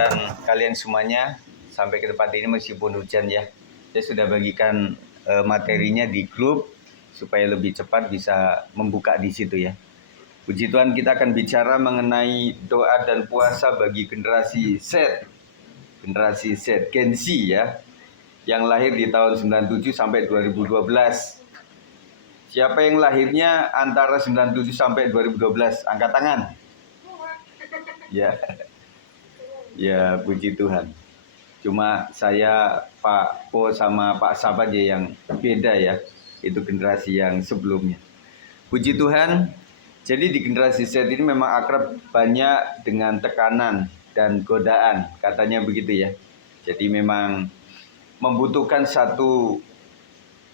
Dan kalian semuanya sampai ke tempat ini meskipun hujan ya. Saya sudah bagikan materinya di grup supaya lebih cepat bisa membuka di situ ya. Puji Tuhan, kita akan bicara mengenai doa dan puasa bagi generasi Z. Generasi Z, Gen Z ya. Yang lahir di tahun 97 sampai 2012. Siapa yang lahirnya antara 97 sampai 2012? Angkat tangan. Ya. Ya, puji Tuhan. Cuma saya, Pak Po sama Pak Sab aja yang beda ya. Itu generasi yang sebelumnya. Puji Tuhan. Jadi di generasi Z ini memang akrab banyak dengan tekanan dan godaan. Katanya begitu ya. Jadi memang membutuhkan satu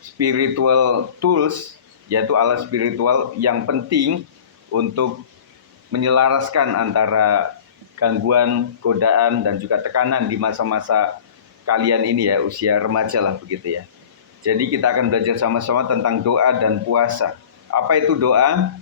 spiritual tools, yaitu alat spiritual yang penting untuk menyelaraskan antara gangguan, godaan, dan juga tekanan di masa-masa kalian ini ya, usia remaja lah begitu ya. Jadi kita akan belajar sama-sama tentang doa dan puasa. Apa itu doa?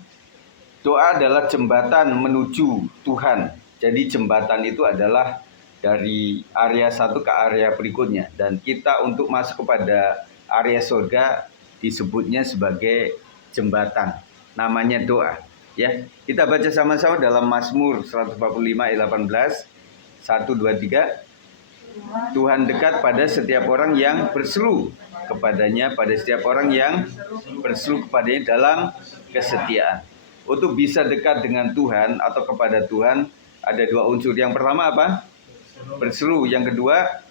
Doa adalah jembatan menuju Tuhan. Jadi jembatan itu adalah dari area satu ke area berikutnya. Dan kita untuk masuk kepada area surga disebutnya sebagai jembatan. Namanya doa. Ya, kita baca sama-sama dalam Mazmur 145 ayat 18. 1, 2, 3. Tuhan dekat pada setiap orang yang berseru kepadanya, pada setiap orang yang berseru kepadanya dalam kesetiaan. Untuk bisa dekat dengan Tuhan atau kepada Tuhan ada dua unsur. Yang pertama apa? Berseru. Yang kedua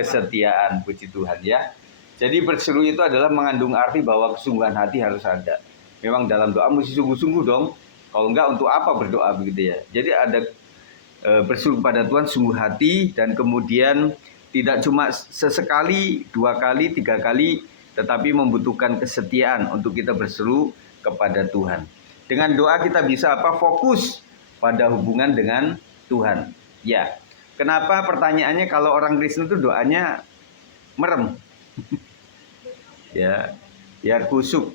kesetiaan. Puji Tuhan ya. Jadi berseru itu adalah mengandung arti bahwa kesungguhan hati harus ada. Memang dalam doa mesti sungguh-sungguh dong. Kalau enggak untuk apa berdoa begitu ya. Jadi ada berseru kepada Tuhan sungguh hati, dan kemudian tidak cuma sesekali, 2 kali, 3 kali, tetapi membutuhkan kesetiaan untuk kita berseru kepada Tuhan. Dengan doa kita bisa apa? Fokus pada hubungan dengan Tuhan. Ya. Kenapa pertanyaannya kalau orang Kristen itu doanya merem? Ya, biar kusuk.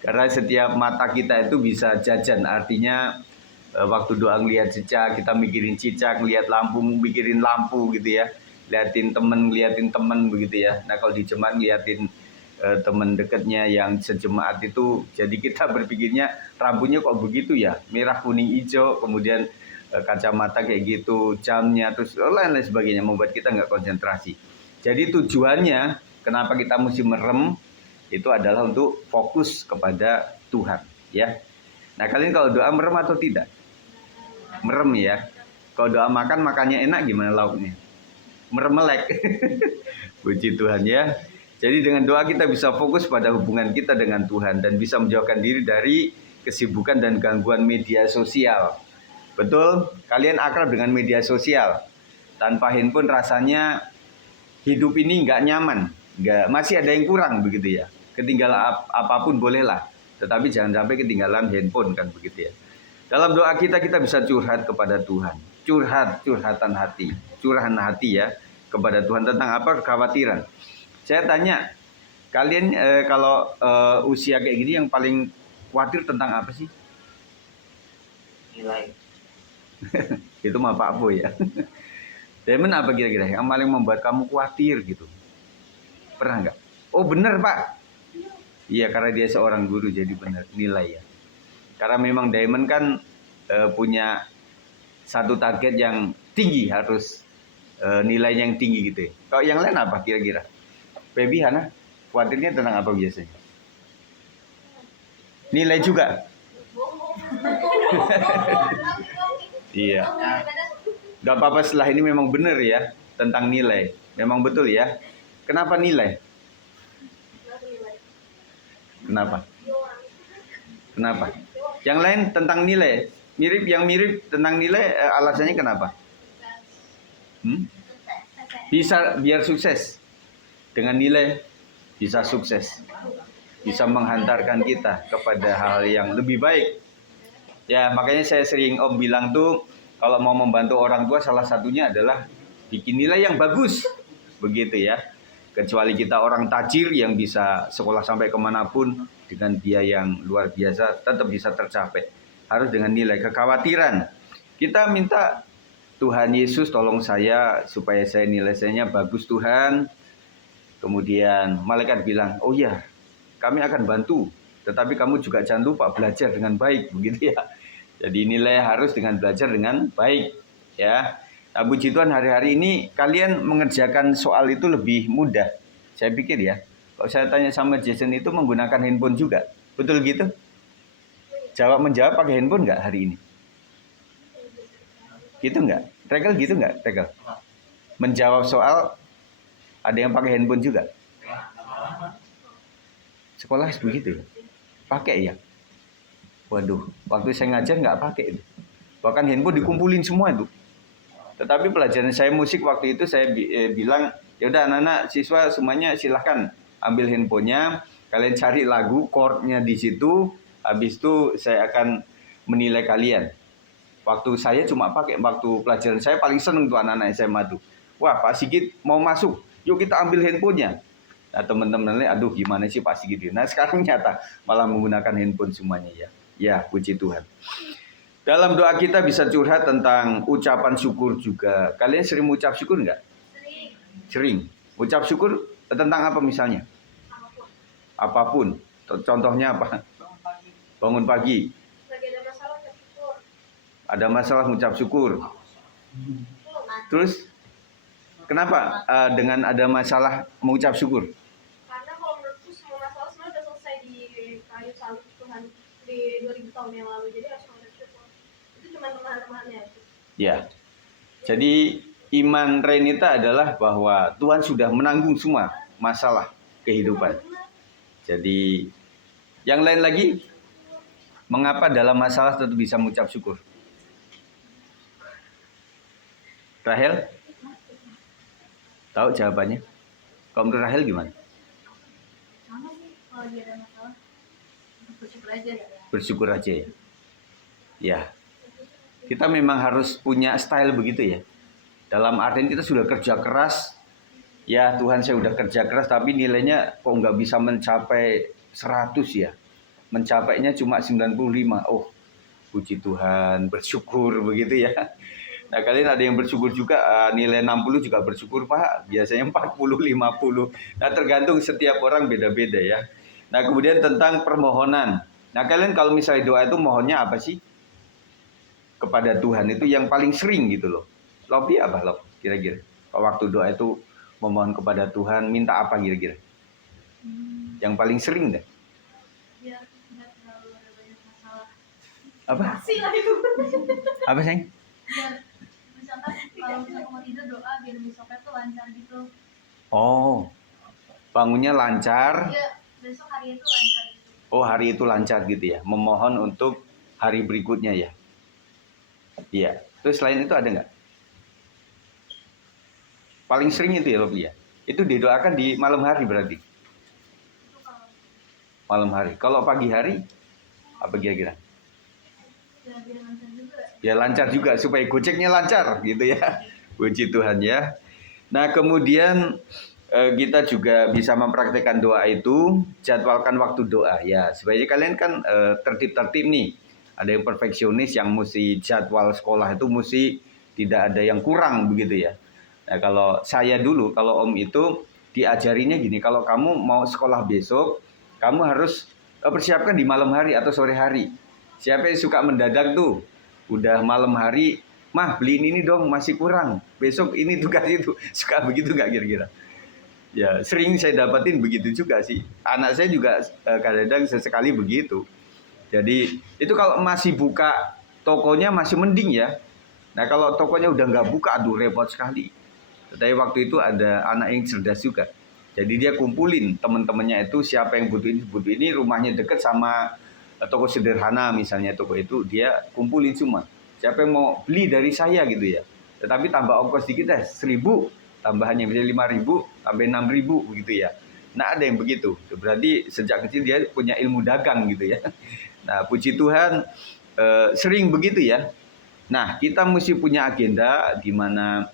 Karena setiap mata kita itu bisa jajan, artinya waktu doa ngelihat cicak, kita mikirin cicak, ngelihat lampu, mikirin lampu gitu ya. Liatin temen, ngeliatin temen begitu ya. Nah kalau di jemaat ngeliatin teman dekatnya yang sejemaat itu, jadi kita berpikirnya rambutnya kok begitu ya, merah kuning hijau, kemudian kacamata kayak gitu, jamnya, terus lain-lain sebagainya, membuat kita nggak konsentrasi. Jadi tujuannya kenapa kita mesti merem itu adalah untuk fokus kepada Tuhan ya. Nah kalian kalau doa merem atau tidak? Merem ya. Kalau doa makannya enak gimana lauknya? Meremelek. Puji Tuhan ya. Jadi dengan doa kita bisa fokus pada hubungan kita dengan Tuhan dan bisa menjauhkan diri dari kesibukan dan gangguan media sosial. Betul? Kalian akrab dengan media sosial. Tanpa handphone rasanya hidup ini nggak nyaman. Masih ada yang kurang begitu ya. Ketinggalan apapun bolehlah. Tetapi jangan sampai ketinggalan handphone kan begitu ya. Dalam doa kita bisa curhat kepada Tuhan. Curhatan hati. Curahan hati ya kepada Tuhan tentang apa? Kekhawatiran. Saya tanya, kalian kalau usia kayak gini yang paling khawatir tentang apa sih? Nilai. Itu mah Pak Boy ya. Diamond apa kira-kira yang paling membuat kamu khawatir gitu? Pernah nggak? Oh benar Pak. Iya karena dia seorang guru jadi benar nilai ya. Karena memang Diamond kan punya satu target yang tinggi, harus nilainya yang tinggi gitu ya. Kalau yang lain apa kira-kira? Baby Hana, khawatirnya tentang apa biasanya? Nilai juga? Iya. Gak apa-apa setelah ini memang benar ya tentang nilai. Memang betul ya. Kenapa nilai? Kenapa? Kenapa? Yang lain tentang nilai. Yang mirip tentang nilai alasannya kenapa? Bisa biar sukses. Dengan nilai bisa sukses. Bisa menghantarkan kita kepada hal yang lebih baik. Ya makanya saya sering Om bilang tuh, kalau mau membantu orang tua salah satunya adalah bikin nilai yang bagus. Begitu ya. Kecuali kita orang tajir yang bisa sekolah sampai kemanapun dengan biaya yang luar biasa, tetap bisa tercapai. Harus dengan nilai. Kekhawatiran. Kita minta Tuhan Yesus tolong saya supaya saya nilainya bagus Tuhan. Kemudian malaikat bilang, oh ya, kami akan bantu. Tetapi kamu juga jangan lupa belajar dengan baik, begitu ya. Jadi nilai harus dengan belajar dengan baik, ya. Nah, puji Tuhan hari-hari ini kalian mengerjakan soal itu lebih mudah. Saya pikir ya, kalau saya tanya sama Jason itu menggunakan handphone juga. Betul gitu? Menjawab pakai handphone nggak hari ini? Gitu nggak? Tegel gitu nggak? Tegel? Menjawab soal ada yang pakai handphone juga? Sekolah begitu ya? Pakai ya? Waduh, waktu saya ngajar nggak pakai itu. Bahkan handphone dikumpulin semua itu. Tetapi pelajaran saya musik waktu itu saya bilang, ya udah anak-anak siswa semuanya silahkan ambil handphonenya, kalian cari lagu, chordnya di situ, habis itu saya akan menilai kalian. Waktu saya cuma pakai, waktu pelajaran saya paling seneng tuh anak-anak SMA tuh. Wah, Pak Sigit mau masuk, yuk kita ambil handphonenya. Nah teman-teman lihat, aduh gimana sih Pak Sigit. Nah sekarang nyata malah menggunakan handphone semuanya ya. Ya, puji Tuhan. Dalam doa kita bisa curhat tentang ucapan syukur juga. Kalian sering mengucap syukur nggak? Sering. Ucap syukur tentang apa misalnya? Apapun. Contohnya apa? Bangun pagi. Ada masalah mengucap syukur. Terus kenapa dengan ada masalah mengucap syukur? Karena kalau menurutku semua masalah sebenarnya sudah selesai di kayu salib Tuhan di 2000 tahun yang lalu. Jadi harus mengucap syukur. Itu cuma teman-temannya. Ya. Jadi iman Renita adalah bahwa Tuhan sudah menanggung semua masalah kehidupan. Jadi yang lain lagi, mengapa dalam masalah tetap bisa mengucap syukur? Rahel? Tahu jawabannya? Kalau menurut Rahel gimana? Sama sih, kalau dia ada masalah bersyukur aja. Bersyukur aja ya. Ya. Kita memang harus punya style begitu ya. Dalam artian kita sudah kerja keras. Ya Tuhan saya udah kerja keras tapi nilainya kok nggak bisa mencapai 100 ya. Mencapainya cuma 95. Oh, puji Tuhan, bersyukur begitu ya. Nah kalian ada yang bersyukur juga, nilai 60 juga bersyukur Pak. Biasanya 40, 50. Nah tergantung setiap orang beda-beda ya. Nah kemudian tentang permohonan. Nah kalian kalau misalnya doa itu mohonnya apa sih? Kepada Tuhan itu yang paling sering gitu loh. Lobby apa loh kira-kira? Kalau waktu doa itu memohon kepada Tuhan, minta apa kira-kira? Yang paling sering deh. Biar nggak terlalu ada banyak masalah. Apa? Pasti lah itu. Apa sih? Biar misalkan kalau misalkan mau tidur doa biar besoknya tuh lancar gitu. Oh, bangunnya lancar. Iya, besok hari itu lancar gitu. Oh, hari itu lancar gitu ya. Memohon untuk hari berikutnya ya. Iya. Terus selain itu ada nggak? Paling sering itu ya Lopi ya. Itu didoakan di malam hari berarti. Itu kalau Malam hari. Kalau pagi hari apa kira-kira? ya biar lancar juga. Ya lancar juga supaya gojeknya lancar gitu ya. Puji Tuhan ya. Nah kemudian kita juga bisa mempraktekkan doa itu, jadwalkan waktu doa ya. Supaya kalian kan tertib-tertib nih. Ada yang perfeksionis yang mesti jadwal sekolah itu mesti tidak ada yang kurang begitu ya. Nah kalau saya dulu, kalau Om itu diajarinya gini, kalau kamu mau sekolah besok, kamu harus persiapkan di malam hari atau sore hari. Siapa yang suka mendadak tuh? Udah malam hari, mah beliin ini dong masih kurang. Besok ini tugas itu. Suka begitu nggak kira-kira? Ya sering saya dapatin begitu juga sih. Anak saya juga kadang-kadang sesekali begitu. Jadi itu kalau masih buka tokonya masih mending ya. Nah kalau tokonya udah nggak buka, aduh repot sekali. Tapi waktu itu ada anak yang cerdas juga. Jadi dia kumpulin teman-temannya itu siapa yang butuh ini rumahnya deket sama toko sederhana misalnya toko itu dia kumpulin semua. Siapa yang mau beli dari saya gitu ya. Tetapi tambah ongkos dikit deh 1.000 tambahannya misalnya 5.000 tambah 6.000 begitu ya. Nah ada yang begitu. Berarti sejak kecil dia punya ilmu dagang gitu ya. Nah puji Tuhan sering begitu ya. Nah kita mesti punya agenda di mana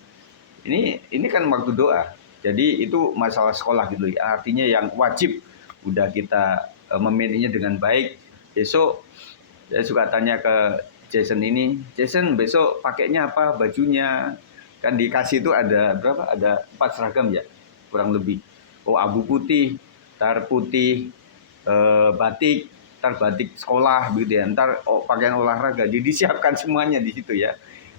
ini kan waktu doa. Jadi itu masalah sekolah gitu ya. Artinya yang wajib udah kita memanagenya dengan baik. Besok saya suka tanya ke Jason ini, Jason besok pakainya apa bajunya, kan dikasih itu ada berapa, ada 4 seragam ya kurang lebih. Oh, abu putih, tar putih, batik, ntar batik sekolah begitu ya, ntar pakaian olahraga, jadi disiapkan semuanya di situ ya.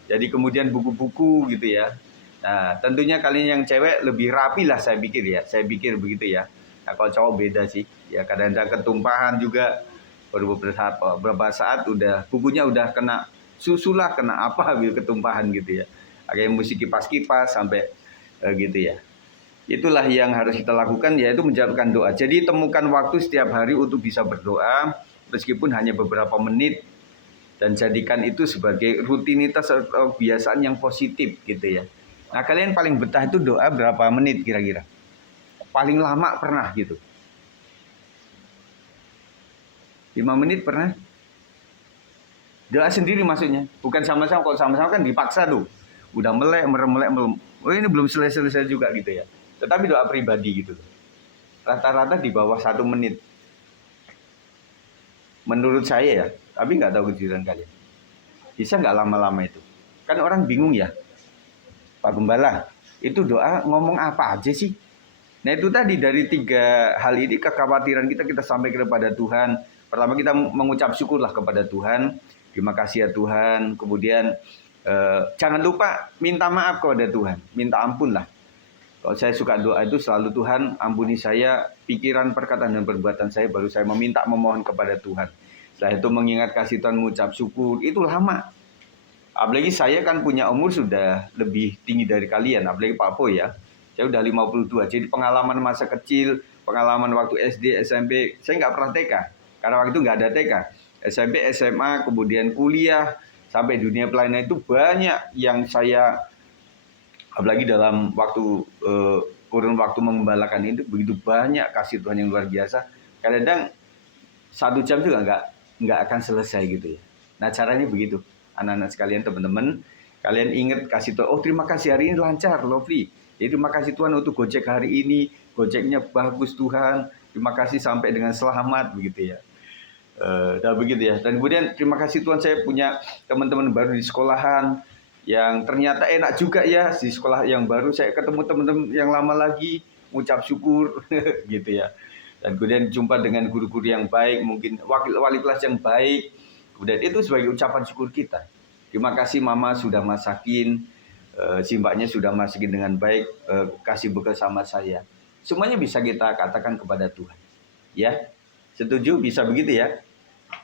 Jadi kemudian buku-buku gitu ya. Nah, tentunya kalian yang cewek lebih rapi lah saya pikir begitu ya. Nah, kalau cowok beda sih, ya kadang-kadang ketumpahan juga, baru beberapa saat udah bukunya udah kena susu lah, kena apa gitu, ketumpahan gitu ya. Kayak musik kipas-kipas sampai gitu ya. Itulah yang harus kita lakukan, yaitu menjawabkan doa. Jadi temukan waktu setiap hari untuk bisa berdoa, meskipun hanya beberapa menit, dan jadikan itu sebagai rutinitas atau kebiasaan yang positif gitu ya. Nah, kalian paling betah itu doa berapa menit kira-kira? Paling lama pernah gitu? 5 menit pernah? Doa sendiri maksudnya, bukan sama-sama. Kalau sama-sama kan dipaksa tuh, udah melek, merem. Oh, ini belum selesai juga gitu ya. Tetapi doa pribadi gitu, rata-rata di bawah 1 menit. Menurut saya ya, tapi nggak tahu kejujuran kalian. Bisa nggak lama-lama itu? Kan orang bingung ya, Pak Gembala, itu doa ngomong apa aja sih? Nah, itu tadi dari 3 hal ini, kekhawatiran kita sampaikan kepada Tuhan. Pertama, kita mengucap syukurlah kepada Tuhan. Terima kasih ya Tuhan. Kemudian jangan lupa minta maaf kepada Tuhan. Minta ampun lah. Kalau saya suka doa itu selalu, Tuhan ampuni saya, pikiran, perkataan, dan perbuatan saya, baru saya memohon kepada Tuhan. Setelah itu mengingat kasih Tuhan, mengucap syukur, itu lama. Apalagi saya kan punya umur sudah lebih tinggi dari kalian, apalagi Pak Po ya. Saya udah 52, jadi pengalaman masa kecil, pengalaman waktu SD, SMP, saya nggak pernah TK. Karena waktu itu nggak ada TK. SMP, SMA, kemudian kuliah, sampai dunia pelayanan itu banyak yang saya, apalagi dalam waktu kurun waktu mengembalakan itu, begitu banyak kasih Tuhan yang luar biasa. Kadang-kadang 1 jam juga nggak akan selesai gitu ya. Nah, caranya begitu, anak-anak sekalian, teman-teman, kalian ingat kasih Tuhan. Oh, terima kasih hari ini lancar, lovely. Jadi terima kasih Tuhan untuk Gojek hari ini, Gojeknya bagus Tuhan. Terima kasih sampai dengan selamat begitu ya. Dan begitu ya. Dan kemudian terima kasih Tuhan, saya punya teman-teman baru di sekolahan yang ternyata enak juga ya, di sekolah yang baru saya ketemu teman-teman yang lama lagi, mengucap syukur gitu ya. Dan kemudian jumpa dengan guru-guru yang baik, mungkin wali kelas yang baik. Kemudian itu sebagai ucapan syukur kita. Terima kasih Mama sudah masakin, si mbaknya sudah masakin dengan baik, kasih bekal sama saya. Semuanya bisa kita katakan kepada Tuhan. Ya, setuju? Bisa begitu ya?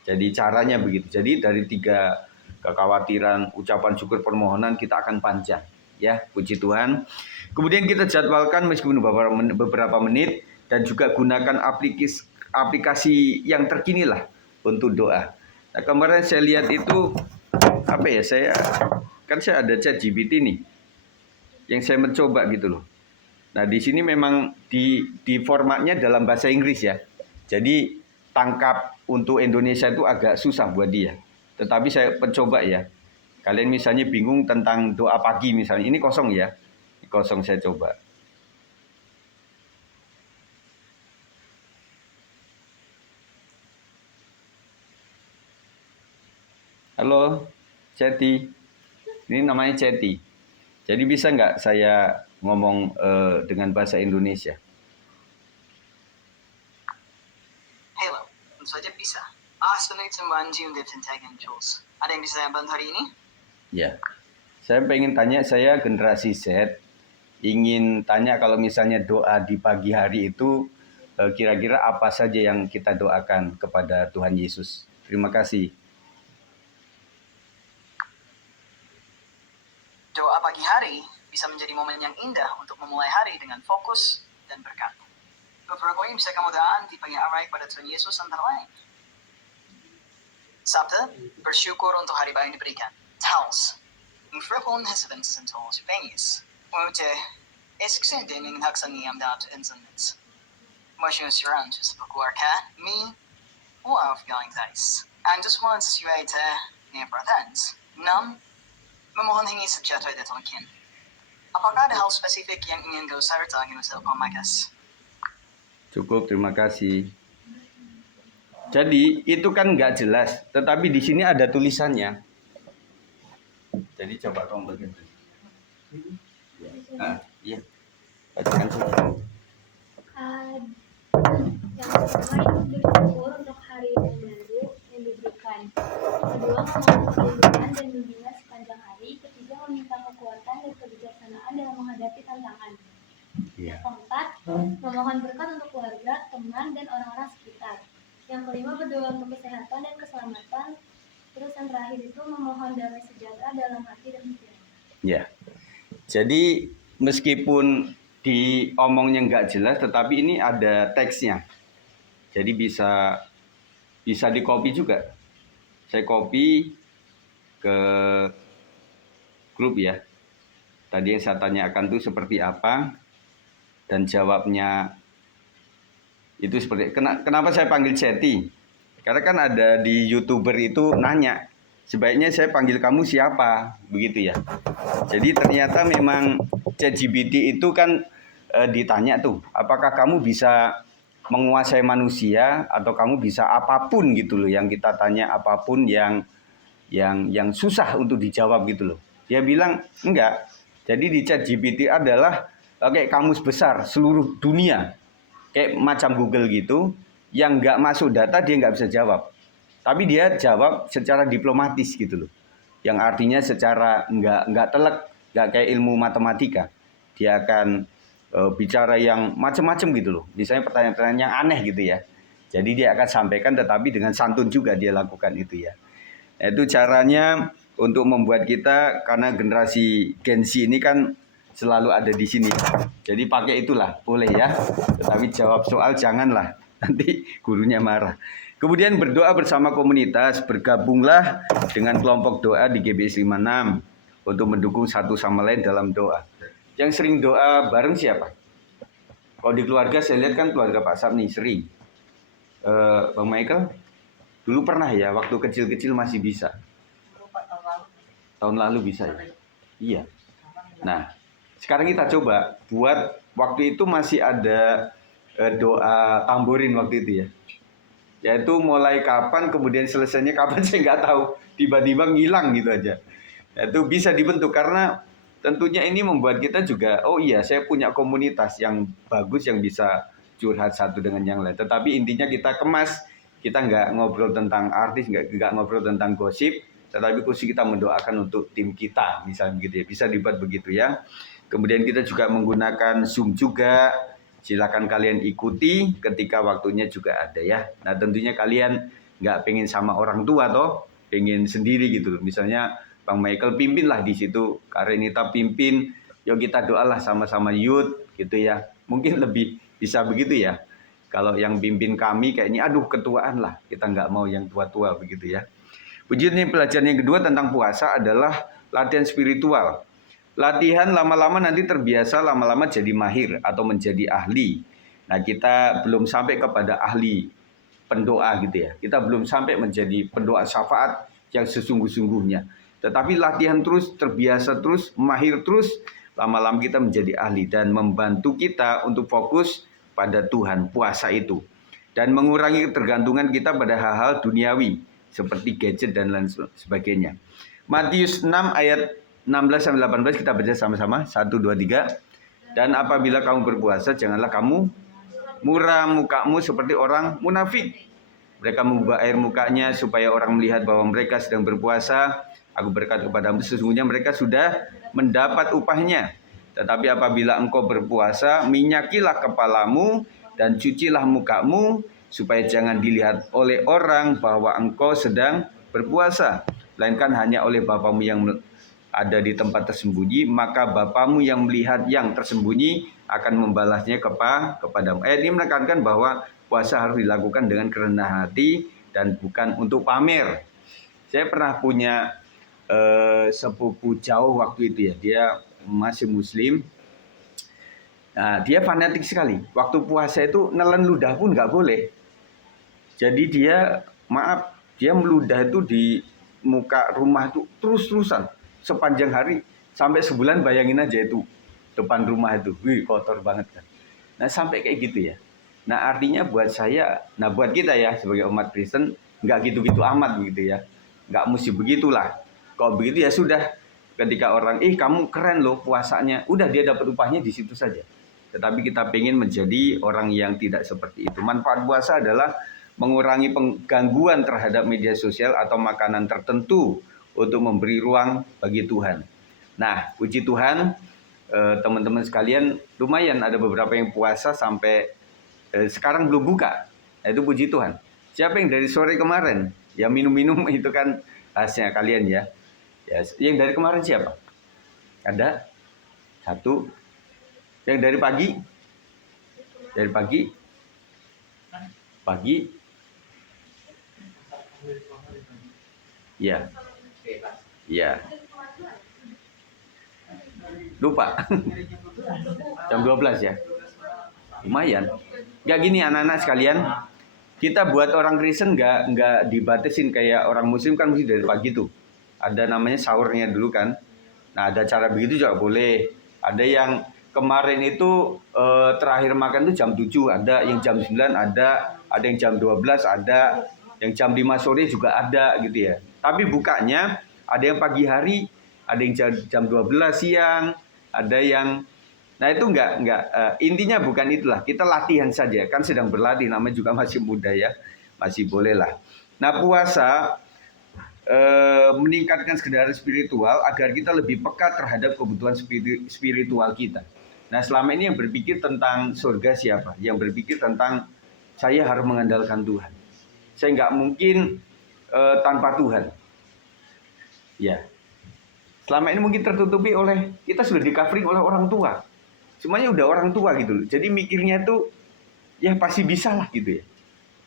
Jadi caranya begitu. Jadi dari 3 kekhawatiran, ucapan syukur, permohonan, kita akan panjang. Ya, puji Tuhan. Kemudian kita jadwalkan meskipun beberapa menit, dan juga gunakan aplikasi yang terkini lah untuk doa. Nah, kemarin saya lihat itu apa ya, saya ada ChatGPT nih, yang saya mencoba gitu loh. Nah, di sini memang di formatnya dalam bahasa Inggris ya. Jadi tangkap untuk Indonesia itu agak susah buat dia. Tetapi saya mencoba ya. Kalian misalnya bingung tentang doa pagi misalnya, ini kosong ya. Kosong, saya coba. Halo, Ceti. Ini namanya Ceti. Jadi bisa nggak saya ngomong dengan bahasa Indonesia? Hello, tentu saja bisa. Assalamualaikum warahmatullahi wabarakatuh. Ada yang bisa saya bantu hari ini? Ya, saya pengen tanya, saya generasi Z, ingin tanya kalau misalnya doa di pagi hari itu, kira-kira apa saja yang kita doakan kepada Tuhan Yesus? Terima kasih. Doa pagi hari bisa menjadi momen yang indah untuk memulai hari dengan fokus dan berkat. Beberapa yang bisa kamu doakan di pagi hari pada Tuhan Yesus antara lain. 1. Bersyukur untuk hari baru yang diberikan. Taus. Mengfrapon hesitant sentos pengis. Ute. Esksendin ingin haksani amdat insunnits. Masyusuran sa pagwarka. Mi. Wow, feeling dice. And just once you ate ni pratans. 6. Memohon hingi sa jatoy de tolkien. Apakah ada hal spesifik yang ingin kau sertakan sa pamakas? Cukup, terima kasih. Jadi itu kan nggak jelas, tetapi di sini ada tulisannya. Jadi coba kamu bagian itu. Iya. Bacakan saja. Yang pertama itu bersyukur untuk hari yang baru yang diberikan. Kedua, memohon perlindungan dan bimbingan sepanjang hari. Ketiga, meminta kekuatan dan kebijaksanaan dalam menghadapi tantangan. Iya. Keempat, memohon berkat untuk keluarga, teman, dan orang-orang sekitar. Yang kelima, berdoa untuk kesehatan dan keselamatan. Terus yang terakhir itu memohon damai sejahtera dalam hati dan pikiran. Ya. Jadi meskipun diomongnya nggak jelas, tetapi ini ada teksnya. Jadi bisa di copy juga. Saya copy ke grup ya. Tadi yang saya tanyakan itu seperti apa dan jawabnya itu seperti kenapa saya panggil Ceti? Karena kan ada di YouTuber itu nanya, sebaiknya saya panggil kamu siapa? Begitu ya. Jadi ternyata memang ChatGPT itu kan ditanya tuh, apakah kamu bisa menguasai manusia atau kamu bisa apapun gitu loh, yang kita tanya apapun yang susah untuk dijawab gitu loh. Dia bilang enggak. Jadi di ChatGPT adalah kayak kamus besar seluruh dunia, kayak macam Google gitu, yang nggak masuk data dia nggak bisa jawab. Tapi dia jawab secara diplomatis gitu loh, yang artinya secara nggak telek, nggak kayak ilmu matematika. Dia akan bicara yang macam-macam gitu loh. Misalnya pertanyaan-pertanyaan yang aneh gitu ya. Jadi dia akan sampaikan tetapi dengan santun juga dia lakukan itu ya. Itu caranya untuk membuat kita, karena generasi Gen Z ini kan selalu ada di sini. Jadi pakai itulah, boleh ya. Tetapi jawab soal janganlah, nanti gurunya marah. Kemudian berdoa bersama komunitas, bergabunglah dengan kelompok doa di GBS 56 untuk mendukung satu sama lain dalam doa. Yang sering doa bareng siapa? Kalau di keluarga saya lihat kan keluarga Pak Sam nih sering. Bang Michael, dulu pernah ya, waktu kecil-kecil masih bisa. Tahun lalu bisa ya? Iya. Nah, sekarang kita coba buat, waktu itu masih ada doa tamborin waktu itu ya. Yaitu mulai kapan, kemudian selesainya kapan saya nggak tahu. Tiba-tiba ngilang gitu aja. Itu bisa dibentuk karena tentunya ini membuat kita juga, oh iya saya punya komunitas yang bagus yang bisa curhat satu dengan yang lain. Tetapi intinya kita kemas, kita nggak ngobrol tentang artis, nggak ngobrol tentang gosip, tetapi khusus kita mendoakan untuk tim kita, misalnya begitu ya. Bisa dibuat begitu ya. Kemudian kita juga menggunakan Zoom juga. Silakan kalian ikuti ketika waktunya juga ada ya. Nah tentunya kalian nggak pengen sama orang tua toh, pengen sendiri gitu. Misalnya Bang Michael pimpin lah di situ, Karenita pimpin, yuk kita doalah sama-sama youth gitu ya. Mungkin lebih bisa begitu ya. Kalau yang pimpin kami kayaknya aduh ketuaan lah, kita nggak mau yang tua-tua begitu ya. Puji Tuhan, pelajaran yang kedua tentang puasa adalah latihan spiritual. Latihan lama-lama nanti terbiasa, lama-lama jadi mahir atau menjadi ahli. Nah kita belum sampai kepada ahli pendoa gitu ya. Kita belum sampai menjadi pendoa syafaat yang sesungguh-sungguhnya. Tetapi latihan terus, terbiasa terus, mahir terus, lama-lama kita menjadi ahli dan membantu kita untuk fokus pada Tuhan, puasa itu. Dan mengurangi ketergantungan kita pada hal-hal duniawi, seperti gadget dan lain sebagainya. Matius 6 ayat 16-18 kita baca sama-sama. 1, 2, 3. Dan apabila kamu berpuasa, janganlah kamu muram mukamu seperti orang munafik. Mereka mengubah air mukanya supaya orang melihat bahwa mereka sedang berpuasa. Aku berkata kepadamu, sesungguhnya mereka sudah mendapat upahnya. Tetapi apabila engkau berpuasa, minyakilah kepalamu dan cucilah mukamu, supaya jangan dilihat oleh orang bahwa engkau sedang berpuasa, melainkan hanya oleh Bapamu yang ada di tempat tersembunyi. Maka Bapamu yang melihat yang tersembunyi akan membalasnya kepadamu. Ayat ini menekankan bahwa puasa harus dilakukan dengan kerendahan hati dan bukan untuk pamer. Saya pernah punya sepupu jauh waktu itu ya, dia masih muslim. Nah, dia fanatik sekali. Waktu puasa itu nelen ludah pun nggak boleh. Jadi dia meludah itu di muka rumah itu terus-terusan sepanjang hari sampai sebulan. Bayangin aja itu depan rumah itu, wih kotor banget kan. Nah sampai kayak gitu ya. Nah artinya buat saya, nah buat kita ya sebagai umat Kristen nggak gitu-gitu amat begitu ya. Nggak mesti begitulah. Kalau begitu ya sudah, ketika orang, kamu keren loh puasanya, udah dia dapat upahnya di situ saja. Tetapi kita pengen menjadi orang yang tidak seperti itu. Manfaat puasa adalah mengurangi penggangguan terhadap media sosial atau makanan tertentu untuk memberi ruang bagi Tuhan. Nah, puji Tuhan, teman-teman sekalian, lumayan ada beberapa yang puasa sampai sekarang belum buka. Nah, itu puji Tuhan. Siapa yang dari sore kemarin ya minum-minum itu kan khasnya kalian ya. Ya, yang dari kemarin siapa? Ada? Satu. Yang dari pagi? Dari pagi? Pagi? Ya. Ya. Lupa. Jam 12 ya. Lumayan. Nggak gini anak-anak sekalian. Kita buat orang Kristen nggak dibatasin kayak orang Muslim kan mesti dari pagi tuh. Ada namanya sahurnya dulu kan. Nah ada cara begitu juga boleh. Ada yang kemarin itu terakhir makan itu jam 7, ada yang jam 9, ada yang jam 12, ada yang jam 5 sore juga ada gitu ya. Tapi bukanya ada yang pagi hari, ada yang jam 12 siang, ada yang itu enggak intinya bukan itulah. Kita latihan saja, kan sedang berlatih, namanya juga masih muda ya. Masih boleh lah. Nah, puasa meningkatkan kesadaran spiritual agar kita lebih peka terhadap kebutuhan spiritual kita. Nah, selama ini yang berpikir tentang surga siapa? Yang berpikir tentang saya harus mengandalkan Tuhan. Saya nggak mungkin tanpa Tuhan. Ya. Selama ini mungkin tertutupi oleh, kita sudah di-covering oleh orang tua. Semuanya udah orang tua gitu loh. Jadi mikirnya tuh, ya pasti bisa lah gitu ya.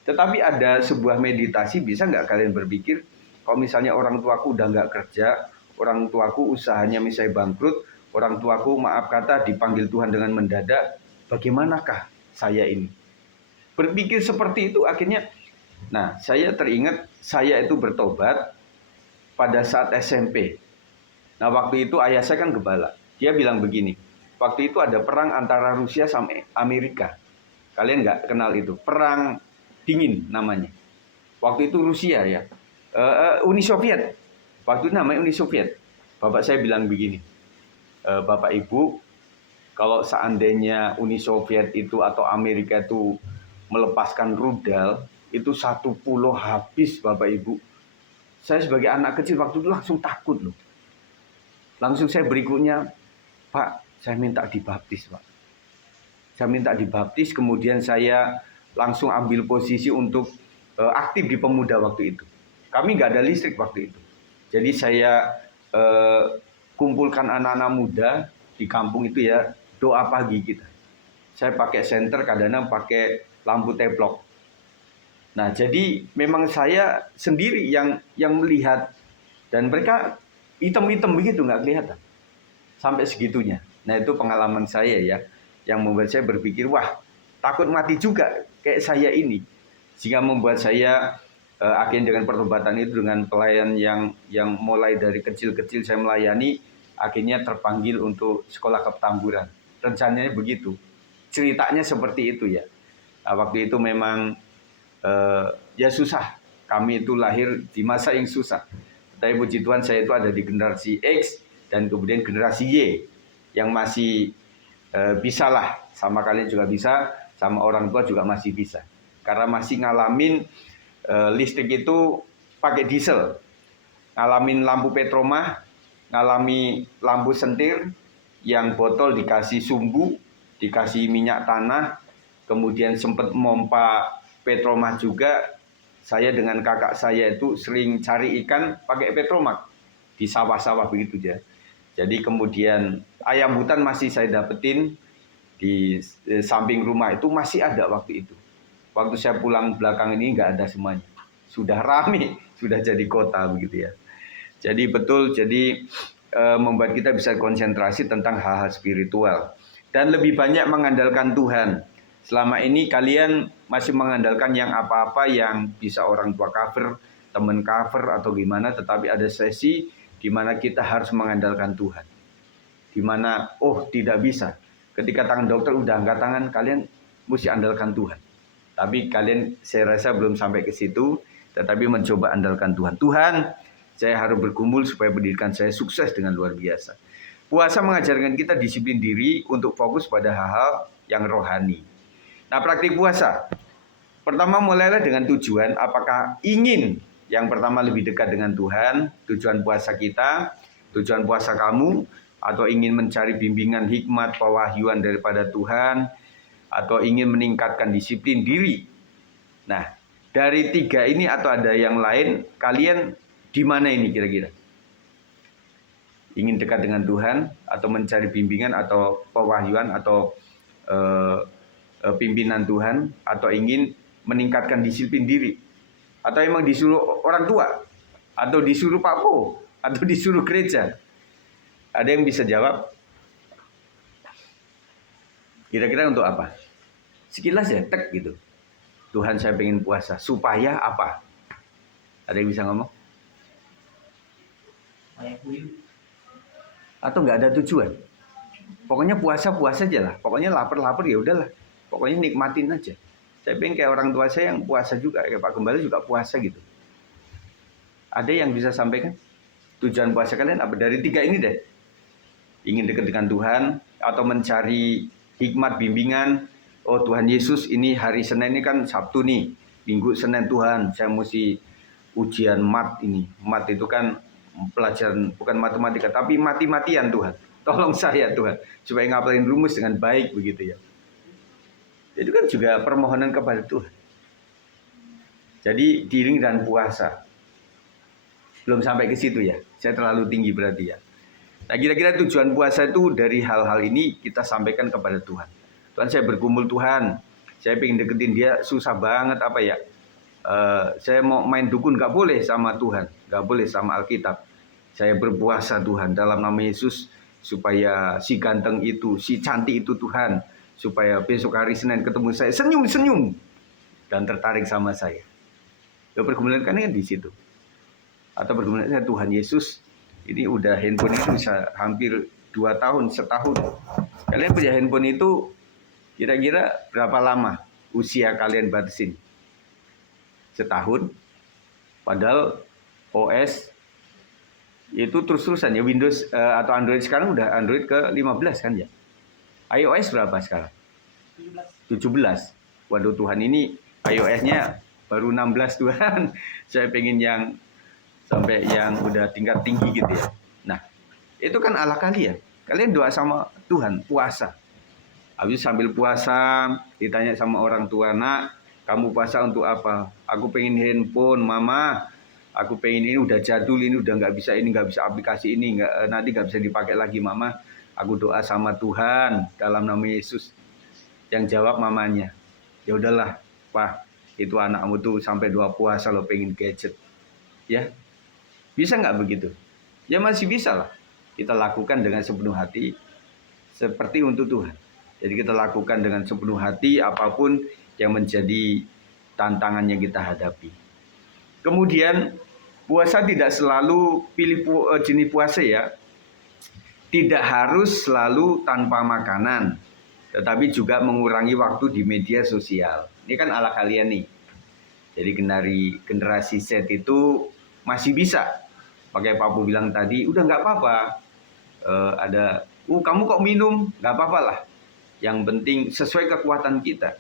Tetapi ada sebuah meditasi, bisa nggak kalian berpikir, kalau misalnya orang tuaku udah nggak kerja, orang tuaku usahanya misalnya bangkrut, orang tuaku maaf kata dipanggil Tuhan dengan mendadak, bagaimanakah saya ini? Berpikir seperti itu akhirnya, nah saya teringat saya itu bertobat pada saat SMP. Nah waktu itu ayah saya kan gembala, dia bilang begini, waktu itu ada perang antara Rusia sama Amerika. Kalian nggak kenal itu, perang dingin namanya. Waktu itu Rusia ya, Uni Soviet. Waktu itu namanya Uni Soviet. Bapak saya bilang begini, Bapak Ibu, kalau seandainya Uni Soviet itu atau Amerika itu melepaskan rudal, itu satu pulau habis Bapak Ibu. Saya sebagai anak kecil waktu itu langsung takut loh. Langsung saya berikutnya, Pak, saya minta dibaptis Pak. Saya minta dibaptis, kemudian saya langsung ambil posisi untuk aktif di pemuda waktu itu. Kami nggak ada listrik waktu itu. Jadi saya kumpulkan anak-anak muda di kampung itu ya, doa pagi kita. Saya pakai senter, kadang-kadang pakai lampu teplok. Nah, jadi memang saya sendiri yang melihat, dan mereka hitam-hitam begitu nggak kelihatan sampai segitunya. Nah, itu pengalaman saya ya, yang membuat saya berpikir, wah takut mati juga kayak saya ini, sehingga membuat saya akhirnya dengan pertobatan itu, dengan pelayan yang mulai dari kecil-kecil saya melayani, akhirnya terpanggil untuk sekolah kepetamburan. Rencananya begitu, ceritanya seperti itu ya. Nah, waktu itu memang ya susah, kami itu lahir di masa yang susah. Tapi puji Tuhan saya itu ada di generasi X dan kemudian generasi Y yang masih bisa lah, sama kalian juga bisa, sama orang tua juga masih bisa. Karena masih ngalamin listrik itu pakai diesel, ngalamin lampu petromah, ngalami lampu sentir yang botol dikasih sumbu, dikasih minyak tanah, kemudian sempat mompa petromah juga. Saya dengan kakak saya itu sering cari ikan pakai petromak di sawah-sawah begitu ya. Jadi kemudian ayam hutan masih saya dapetin di samping rumah itu, masih ada waktu itu. Waktu saya pulang belakang ini nggak ada semuanya. Sudah rame, sudah jadi kota begitu ya. Jadi betul, jadi membuat kita bisa konsentrasi tentang hal-hal spiritual. Dan lebih banyak mengandalkan Tuhan. Selama ini kalian masih mengandalkan yang apa-apa yang bisa orang tua cover, teman cover atau gimana, tetapi ada sesi di mana kita harus mengandalkan Tuhan. Di mana tidak bisa. Ketika tangan dokter udah angkat tangan, kalian mesti andalkan Tuhan. Tapi kalian saya rasa belum sampai ke situ, tetapi mencoba andalkan Tuhan. Tuhan, Saya harus berkumpul supaya pendidikan saya sukses dengan luar biasa. Puasa mengajarkan kita disiplin diri untuk fokus pada hal-hal yang rohani. Nah, praktik puasa. Pertama, mulailah dengan tujuan. Apakah ingin yang pertama lebih dekat dengan Tuhan, tujuan puasa kita, tujuan puasa kamu, atau ingin mencari bimbingan hikmat pewahyuan daripada Tuhan, atau ingin meningkatkan disiplin diri. Nah, dari 3 ini atau ada yang lain, kalian di mana ini kira-kira? Ingin dekat dengan Tuhan, atau mencari bimbingan atau pewahyuan atau pimpinan Tuhan, atau ingin meningkatkan disiplin diri, atau emang disuruh orang tua, atau disuruh Pak Po, atau disuruh gereja? Ada yang bisa jawab? Kira-kira untuk apa? Sekilas ya, tek gitu. Tuhan, saya pengen puasa. Supaya apa? Ada yang bisa ngomong? Atau nggak ada tujuan? Pokoknya puasa-puasa aja lah. Pokoknya lapar-lapar ya udahlah. Pokoknya nikmatin aja. Saya pengen kayak orang tua saya yang puasa juga. Kayak Pak Gembala juga puasa gitu. Ada yang bisa sampaikan? Tujuan puasa kalian apa? Dari 3 ini deh. Ingin dekat dengan Tuhan, atau mencari hikmat bimbingan. Oh Tuhan Yesus, ini hari Senin ini kan Sabtu nih. Minggu Senin Tuhan, saya mesti ujian mat ini. Mat itu kan pelajaran bukan matematika, tapi mati-matian Tuhan. Tolong saya Tuhan, supaya ngapalin rumus dengan baik begitu ya. Itu kan juga permohonan kepada Tuhan. Jadi diiring dan puasa. Belum sampai ke situ ya. Saya terlalu tinggi berarti ya. Nah, kira-kira tujuan puasa itu dari hal-hal ini kita sampaikan kepada Tuhan. Tuhan, saya berkumpul Tuhan. Saya pengen deketin dia, susah banget apa ya. Saya mau main dukun, gak boleh sama Tuhan. Gak boleh sama Alkitab. Saya berpuasa Tuhan dalam nama Yesus. Supaya si ganteng itu, si cantik itu Tuhan. Supaya besok hari Senin ketemu saya, senyum-senyum. Dan tertarik sama saya. Ya pergumulan kan di situ. Atau pergumulan saya, Tuhan Yesus. Ini udah handphone itu bisa hampir 2 tahun, setahun. Kalian punya handphone itu kira-kira berapa lama usia kalian batasin? Setahun. Padahal OS itu terus-terusan ya. Windows atau Android sekarang udah Android ke 15 kan ya. iOS berapa sekarang? 17. Waduh Tuhan, ini iOS-nya baru 16 Tuhan. Saya pengen yang sampai yang udah tingkat tinggi gitu ya. Nah, itu kan ala kalian. Kalian doa sama Tuhan, puasa. Habis sambil puasa, ditanya sama orang tua, nak, kamu puasa untuk apa? Aku pengen handphone, mama. Aku pengen ini udah jadul, ini udah nggak bisa ini, nggak bisa aplikasi ini, nanti nggak bisa dipakai lagi, mama. Aku doa sama Tuhan dalam nama Yesus. Yang jawab mamanya, ya udahlah, Pak, itu anakmu tuh sampai 2 puasa lo pengen gadget, ya. Bisa nggak begitu? Ya masih bisa lah. Kita lakukan dengan sepenuh hati seperti untuk Tuhan. Jadi kita lakukan dengan sepenuh hati apapun yang menjadi tantangan yang kita hadapi. Kemudian puasa tidak selalu pilih jenis puasa ya. Tidak harus selalu tanpa makanan. Tetapi juga mengurangi waktu di media sosial. Ini kan ala kalian nih. Jadi generasi Z itu masih bisa. Pakai Papu bilang tadi, udah nggak apa-apa. Kamu kok minum? Nggak apa-apa lah. Yang penting sesuai kekuatan kita.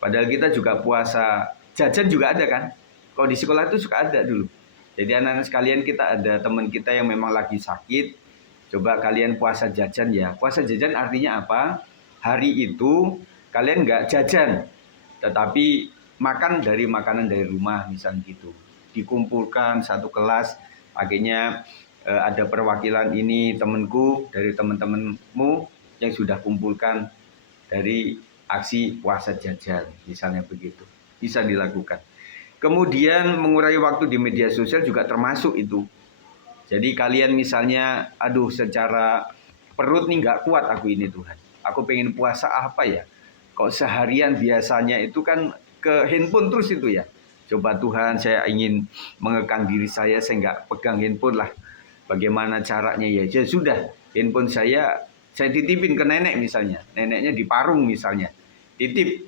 Padahal kita juga puasa, jajan juga ada kan? Kalau di sekolah itu suka ada dulu. Jadi anak-anak sekalian, kita ada teman kita yang memang lagi sakit. Coba kalian puasa jajan ya. Puasa jajan artinya apa? Hari itu kalian nggak jajan. Tetapi makan dari makanan dari rumah misalnya gitu. Dikumpulkan satu kelas. Akhirnya ada perwakilan ini temanku dari teman-temanmu yang sudah kumpulkan dari aksi puasa jajan. Misalnya begitu. Bisa dilakukan. Kemudian mengurangi waktu di media sosial juga termasuk itu. Jadi kalian misalnya, aduh secara perut nih nggak kuat aku ini Tuhan. Aku pengen puasa apa ya? Kok seharian biasanya itu kan ke handphone terus itu ya. Coba Tuhan, saya ingin mengekang diri saya nggak pegang handphone lah. Bagaimana caranya ya? Ya sudah, handphone saya titipin ke nenek misalnya. Neneknya di Parung misalnya. Titip.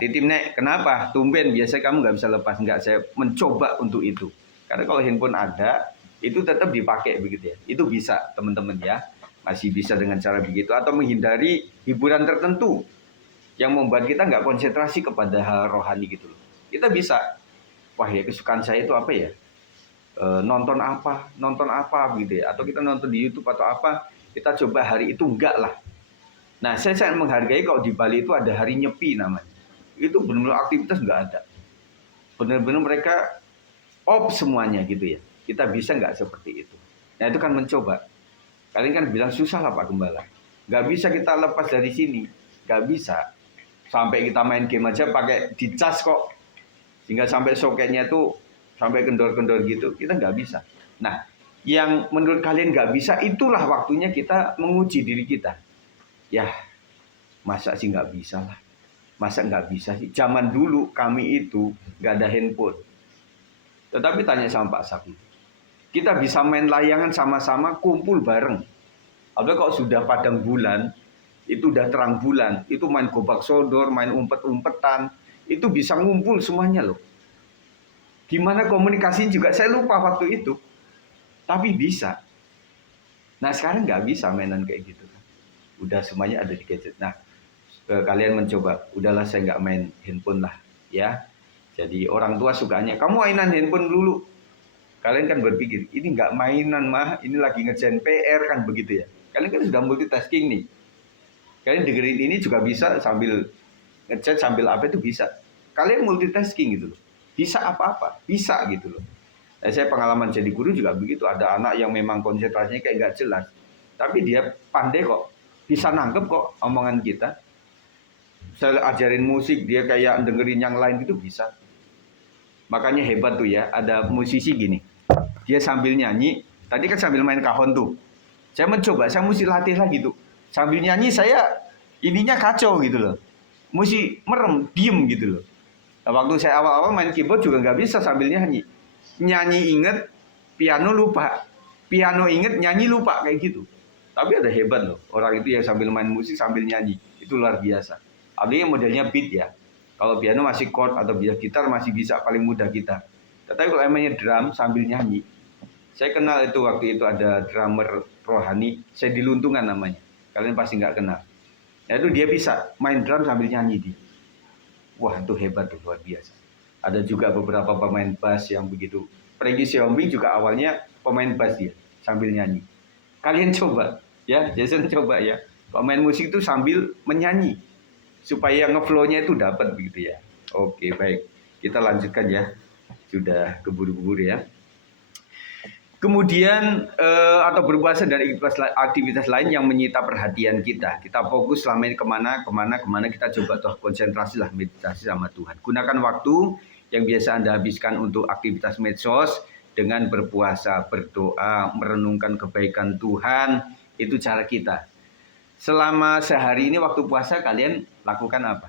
Titip nek, kenapa? Tumben, biasanya kamu nggak bisa lepas. Nggak, saya mencoba untuk itu. Karena kalau handphone ada, itu tetap dipakai begitu ya. Itu bisa teman-teman ya. Masih bisa dengan cara begitu. Atau menghindari hiburan tertentu yang membuat kita nggak konsentrasi kepada hal rohani gitu loh. Kita bisa, wah ya kesukaan saya itu apa ya? Nonton apa gitu ya. Atau kita nonton di YouTube atau apa, kita coba hari itu enggak lah. Nah, saya sangat menghargai kalau di Bali itu ada hari nyepi namanya. Itu benar-benar aktivitas nggak ada. Benar-benar mereka off semuanya gitu ya. Kita bisa nggak seperti itu? Nah, itu kan mencoba. Kalian kan bilang susah lah Pak Gembala. Nggak bisa kita lepas dari sini. Nggak bisa. Sampai kita main game aja pakai dicas kok. Sehingga sampai soketnya tuh sampai kendor-kendor gitu. Kita nggak bisa. Nah, yang menurut kalian nggak bisa, itulah waktunya kita menguji diri kita. Ya, masa sih nggak bisa lah. Masa nggak bisa sih? Zaman dulu kami itu nggak ada handphone. Tetapi tanya sama Pak Sapi. Kita bisa main layangan sama-sama, kumpul bareng. Atau kalau sudah padang bulan, itu udah terang bulan, itu main gobak sodor, main umpet-umpetan, itu bisa ngumpul semuanya loh. Gimana komunikasi juga, saya lupa waktu itu. Tapi bisa. Nah sekarang nggak bisa mainan kayak gitu. Udah semuanya ada di gadget. Nah, kalian mencoba, udahlah saya nggak main handphone lah, ya. Jadi orang tua sukanya, kamu mainan handphone dulu. Kalian kan berpikir, ini nggak mainan mah, ini lagi ngerjain PR kan begitu ya. Kalian kan sudah multitasking nih. Kalian dengerin ini juga bisa sambil ngechat, sambil apa itu bisa. Kalian multitasking gitu loh. Bisa apa-apa, bisa gitu loh. Nah, saya pengalaman jadi guru juga begitu. Ada anak yang memang konsentrasinya kayak nggak jelas. Tapi dia pandai kok. Bisa nangkep kok omongan kita. Saya ajarin musik, dia kayak dengerin yang lain gitu bisa. Makanya hebat tuh ya, ada musisi gini. Dia sambil nyanyi, tadi kan sambil main kahon tuh. Saya mencoba, saya mesti latih lagi tuh. Sambil nyanyi saya ininya kacau gitu loh. Mesti merem, diem gitu loh. Nah, waktu saya awal-awal main keyboard juga nggak bisa sambil nyanyi. Nyanyi inget, piano lupa. Piano inget, nyanyi lupa kayak gitu. Tapi ada hebat loh, orang itu yang sambil main musik sambil nyanyi. Itu luar biasa. Artinya modelnya beat ya. Kalau piano masih chord atau gitar masih bisa, paling mudah kita. Tetapi kalau namanya drum sambil nyanyi. Saya kenal itu waktu itu ada drummer rohani, saya di Luntungan namanya. Kalian pasti nggak kenal. Nah itu dia bisa main drum sambil nyanyi di. Wah itu hebat tuh, luar biasa. Ada juga beberapa pemain bass yang begitu. Preggy Xiaomi juga awalnya pemain bass dia sambil nyanyi. Kalian coba ya, Jason coba ya. Pemain musik itu sambil menyanyi supaya ngeflow-nya itu dapat begitu ya. Oke, baik. Kita lanjutkan ya. Sudah keburu-buru ya. Kemudian atau berpuasa dari aktivitas lain yang menyita perhatian kita. Kita fokus selama ini kemana kita coba toh konsentrasi lah meditasi sama Tuhan. Gunakan waktu yang biasa Anda habiskan untuk aktivitas medsos dengan berpuasa, berdoa, merenungkan kebaikan Tuhan. Itu cara kita. Selama sehari ini waktu puasa kalian lakukan apa?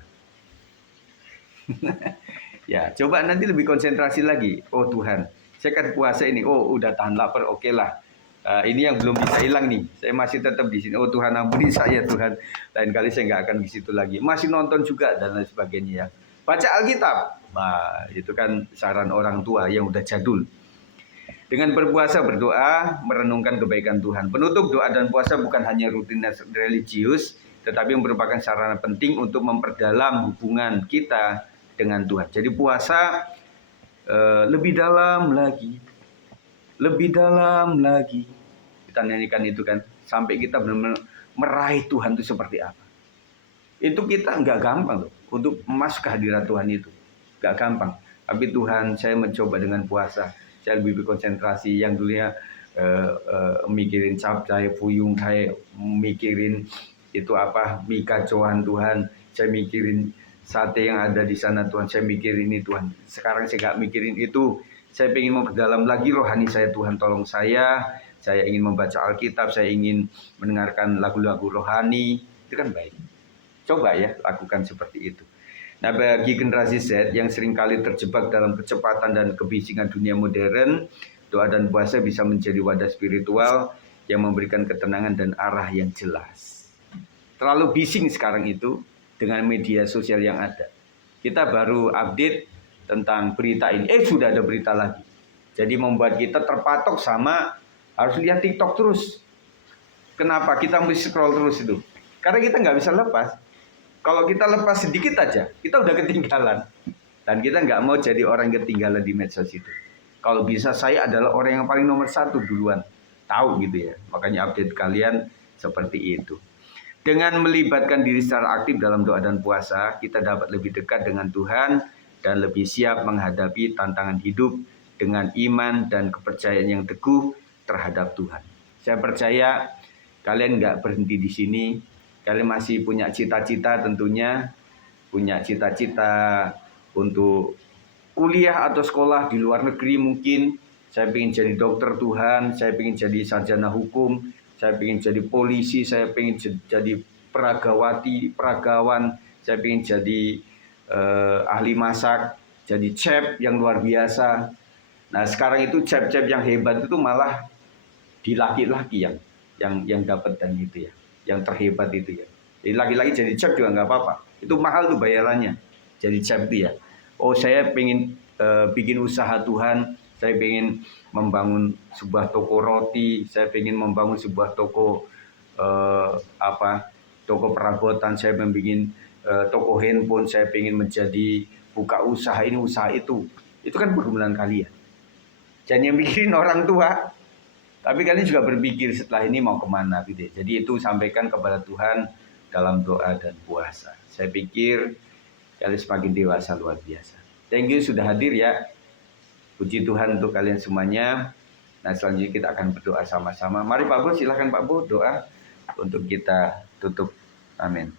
Ya, coba nanti lebih konsentrasi lagi. Oh Tuhan, saya kan puasa ini. Oh, udah tahan lapar, oke lah. Ini yang belum bisa hilang nih. Saya masih tetap di sini. Oh Tuhan, ampuni saya Tuhan. Lain kali saya nggak akan di situ lagi. Masih nonton juga dan lain sebagainya ya. Baca Alkitab. Nah, itu kan saran orang tua yang udah jadul. Dengan berpuasa, berdoa, merenungkan kebaikan Tuhan. Penutup doa dan puasa bukan hanya rutinitas religius, tetapi merupakan sarana penting untuk memperdalam hubungan kita dengan Tuhan. Jadi puasa lebih dalam lagi. Kita nyanyikan itu kan, sampai kita benar-benar meraih Tuhan itu seperti apa. Itu kita nggak gampang loh, untuk masuk ke hadirat Tuhan itu. Nggak gampang. Tapi Tuhan, saya mencoba dengan puasa. Saya lebih berkonsentrasi. Yang dulunya mikirin capcay, fuyung kai, mikirin itu apa, mie kacauan Tuhan. Saya mikirin sate yang ada di sana Tuhan. Saya mikirin ini Tuhan. Sekarang saya nggak mikirin itu. Saya ingin memperdalam lagi rohani saya. Tuhan tolong saya. Saya ingin membaca Alkitab. Saya ingin mendengarkan lagu-lagu rohani. Itu kan baik. Coba ya lakukan seperti itu. Nah bagi generasi Z yang seringkali terjebak dalam kecepatan dan kebisingan dunia modern, doa dan puasa bisa menjadi wadah spiritual yang memberikan ketenangan dan arah yang jelas. Terlalu bising sekarang itu dengan media sosial yang ada. Kita baru update tentang berita ini. Sudah ada berita lagi. Jadi membuat kita terpatok sama harus lihat TikTok terus. Kenapa? Kita mesti scroll terus itu. Karena kita nggak bisa lepas. Kalau kita lepas sedikit aja, kita udah ketinggalan. Dan kita nggak mau jadi orang yang ketinggalan di medsos itu. Kalau bisa saya adalah orang yang paling nomor 1 duluan. Tahu gitu ya. Makanya update kalian seperti itu. Dengan melibatkan diri secara aktif dalam doa dan puasa, kita dapat lebih dekat dengan Tuhan dan lebih siap menghadapi tantangan hidup dengan iman dan kepercayaan yang teguh terhadap Tuhan. Saya percaya kalian nggak berhenti di sini. Kalian masih punya cita-cita tentunya. Punya cita-cita untuk kuliah atau sekolah di luar negeri mungkin. Saya ingin jadi dokter Tuhan, saya ingin jadi sarjana hukum, saya ingin jadi polisi, saya ingin jadi peragawati, peragawan, saya ingin jadi ahli masak, jadi chef yang luar biasa. Nah sekarang itu chef-chef yang hebat itu malah di laki-laki yang dapat dan gitu ya, yang terhebat itu ya. Jadi laki-laki jadi chef juga nggak apa-apa, itu mahal tuh bayarannya. Jadi chef itu ya. Oh saya pengen bikin usaha Tuhan, saya pengen membangun sebuah toko roti, saya pengen membangun sebuah toko toko perabotan, saya membuat toko handphone, saya pengen menjadi buka usaha ini usaha itu kan pergumulan kalian. Jangan yang mikirin orang tua, tapi kalian juga berpikir setelah ini mau kemana gitu ya. Jadi itu sampaikan kepada Tuhan dalam doa dan puasa. Saya pikir kalian semakin dewasa luar biasa. Thank you sudah hadir ya. Puji Tuhan untuk kalian semuanya. Nah selanjutnya kita akan berdoa sama-sama. Mari Pak Bu, silahkan Pak Bu doa untuk kita tutup. Amin.